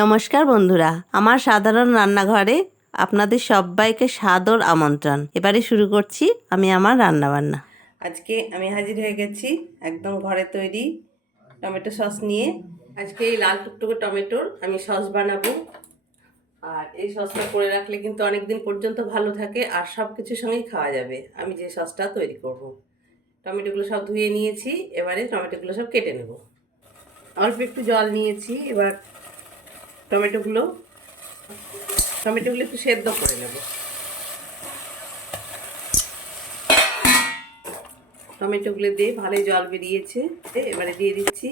নমস্কার বন্ধুরা, আমার সাধারণ রান্নাঘরে আপনাদের সবাইকে সাদর আমন্ত্রণ। এবারে শুরু করছি আমি আমার রান্নাবান্না। আজকে আমি হাজির হয়ে গেছি একদম ঘরে তৈরি টমেটো সস নিয়ে। আজকে এই লাল টুকটুকে টমেটোর আমি সস বানাবো। আর এই সসটা করে রাখলে কিন্তু অনেক দিন পর্যন্ত ভালো থাকে আর সব কিছুর সঙ্গেই খাওয়া যাবে। আমি যে সসটা তৈরি করব। টমেটোগুলো সব ধুয়ে নিয়েছি, এবারে টমেটোগুলো সব কেটে নেব। অল্প একটু জল নিয়েছি, এবার টমেটোগুলো টমেটোগুলো একটু সেদ্ধ করে নেব। টমেটোগুলো দিয়ে ভালোই জল বেরিয়েছে এবারে দিয়ে দিচ্ছি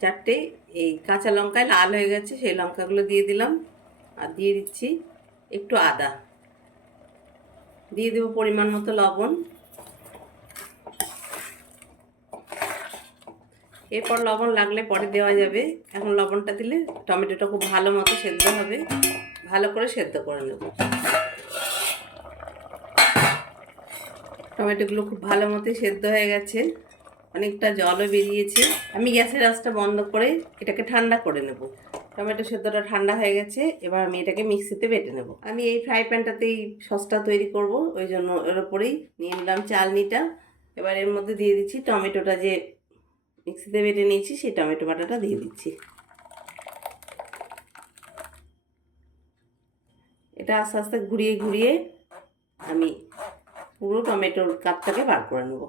চারটে, এই কাঁচা লঙ্কায় লাল হয়ে গেছে, সেই লঙ্কাগুলো দিয়ে দিলাম, আর দিয়ে দিচ্ছি একটু আদা। দিয়ে দেবো পরিমাণ মতো লবণ। এরপর লবণ লাগলে পরে দেওয়া যাবে। এখন লবণটা দিলে টমেটোটা খুব ভালো মতো সেদ্ধ হবে। ভালো করে সেদ্ধ করে নেব। টমেটোগুলো খুব ভালো মতোই সেদ্ধ হয়ে গেছে। অনেকটা জলও বেরিয়েছে। আমি গ্যাসের আঁচটা বন্ধ করে এটাকে ঠান্ডা করে নেব। টমেটো সেদ্ধটা ঠান্ডা হয়ে গেছে। এবার আমি এটাকে মিক্সিতে বেটে নেব। আমি এই ফ্রাই প্যানটাতেই সসটা তৈরি করব। ওই জন্য এর ওপরেই নিয়ে নিলাম চালনিটা। এবার এর মধ্যে দিয়ে দিচ্ছি টমেটোটা যে মিক্সিতে বেটে নিয়েছি সেই টমেটো বাটাটা দিয়ে দিচ্ছি। এটা আস্তে আস্তে ঘুরিয়ে ঘুরিয়ে আমি পুরো টমেটোর কাপটাকে বার করে নেব।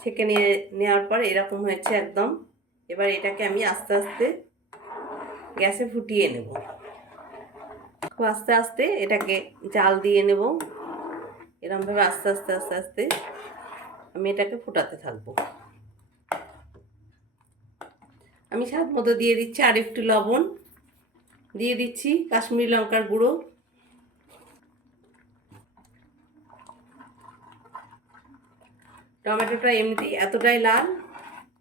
ছেঁকে নিয়ে নেওয়ার পর এরকম হয়েছে একদম। এবার এটাকে আমি আস্তে আস্তে গ্যাসে ফুটিয়ে নেব। খুব আস্তে আস্তে এটাকে জাল দিয়ে নেব। এরকমভাবে আস্তে আস্তে আস্তে আস্তে আমি এটাকে ফোটাতে থাকব। আমি স্বাদ মতো দিয়ে দিচ্ছি আর একটু লবণ। দিয়ে দিচ্ছি কাশ্মীরি লঙ্কার গুঁড়ো। টমেটোটা এমনিতেই এতটাই লাল,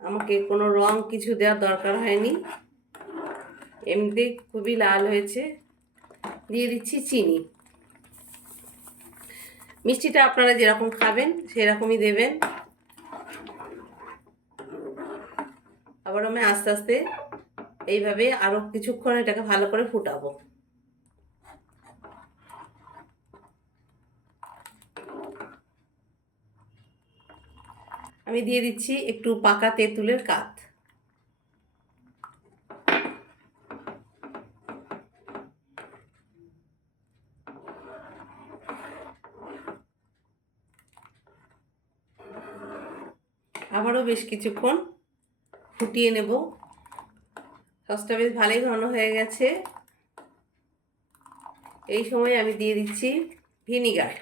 আমাকে কোনো রং কিছু দেওয়ার দরকার হয়নি। এমনিতেই খুবই লাল হয়েছে। দিয়ে দিচ্ছি চিনি। মিষ্টিটা আপনারা যেরকম খাবেন, সেরকমই দেবেন। আবার আমি আস্তে আস্তে এইভাবে আরও কিছুক্ষণ এটাকে ভালো করে ফুটাবো। আমি দিয়ে দিচ্ছি একটু পাকা তেঁতুলের কাত। আবারও বেশ কিছুক্ষণ ফুটিয়ে নেব। সসটা বেশ ভালোই ঘন হয়ে গেছে। এই সময় আমি দিয়ে দিচ্ছি ভিনিগার।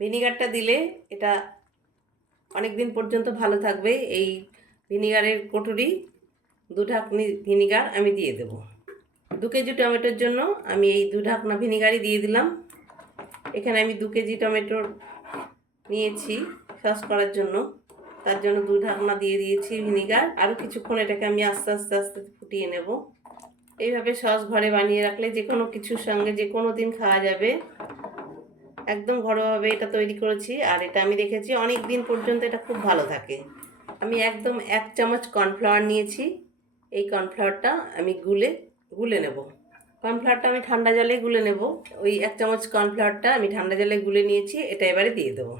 ভিনিগারটা দিলে এটা অনেক দিন পর্যন্ত ভালো থাকবে। এই ভিনিগারের কটুরি, দু ঢাকনি ভিনিগার আমি দিয়ে দেব। দু কেজি টমেটোর জন্য আমি এই দু ঢাকনা ভিনিগারই দিয়ে দিলাম। এখানে আমি দু কেজি টমেটোর নিয়েছি সস করার জন্য। তার জন্য দু ঢাকনা দিয়ে দিয়েছি ভিনিগার। আরও কিছুক্ষণ এটাকে আমি আস্তে আস্তে আস্তে ফুটিয়ে নেব। এইভাবে সস ঘরে বানিয়ে রাখলে যে কোনো কিছুর সঙ্গে যে কোনো দিন খাওয়া যাবে। একদম ঘরোয়াভাবে এটা তৈরি করেছি আর এটা আমি দেখেছি অনেক দিন পর্যন্ত এটা খুব ভালো থাকে। আমি একদম এক চামচ কর্নফ্লাওয়ার নিয়েছি। এই কর্নফ্লাওয়ারটা আমি গুলে গুলে নেব। কর্নফ্লাওয়ারটা আমি ঠান্ডা জলে গুলে নেব। ওই এক চামচ কর্নফ্লাওয়ারটা আমি ঠান্ডা জলে গুলে নিয়েছি। এটা এবারে দিয়ে দেবো।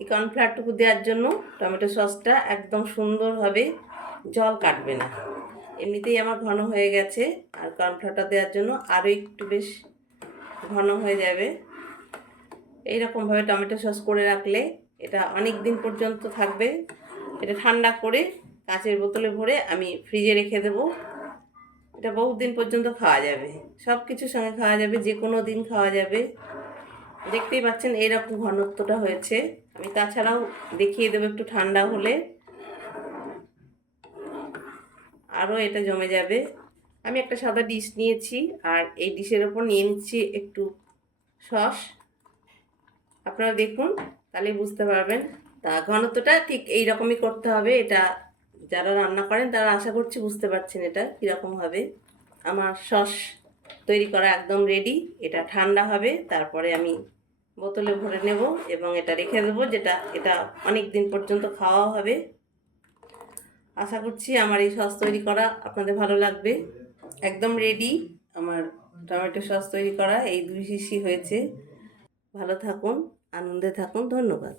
এই কর্নফ্লাওয়ারটুকু দেওয়ার জন্য টমেটো সসটা একদম সুন্দরভাবে জল কাটবে না। এমনিতেই আমার ঘন হয়ে গেছে আর কর্নফ্লাওয়ারটা দেওয়ার জন্য আরও একটু বেশ ঘন হয়ে যাবে। এইরকমভাবে টমেটো সস করে রাখলে এটা অনেক দিন পর্যন্ত থাকবে। এটা ঠান্ডা করে কাঁচের বোতলে ভরে আমি ফ্রিজে রেখে দেবো। এটা বহুত দিন পর্যন্ত খাওয়া যাবে। সব কিছুর সঙ্গে খাওয়া যাবে, যে কোনো দিন খাওয়া যাবে। দেখতেই পাচ্ছেন এইরকম ঘনত্বটা হয়েছে। আমি তাছাড়াও দেখিয়ে দেবো একটু ঠান্ডা হলে। আরও এটা জমে যাবে। আমি একটা সাদা ডিশ নিয়েছি আর এই ডিশের ওপর নিয়ে নিচ্ছি একটু সস। আপনারা দেখুন, তাহলে বুঝতে পারবেন। তা ঘনত্বটা ঠিক এই রকমই করতে হবে, এটা যারা রান্না করেন তারা আশা করছি বুঝতে পারছেন এটা কীরকম হবে। আমার সস তৈরি করা একদম রেডি এটা ঠান্ডা হবে, তারপরে আমি বোতলে ভরে নেব এবং এটা রেখে দেবো, যেটা এটা অনেক দিন পর্যন্ত খাওয়া হবে। আশা করছি আমার এই সস তৈরি করা আপনাদের ভালো লাগবে। একদম রেডি আমার টমেটো সস তৈরি করা এই দুই শিশি হয়েছে। ভালো থাকুন, আনন্দে থাকুন, ধন্যবাদ।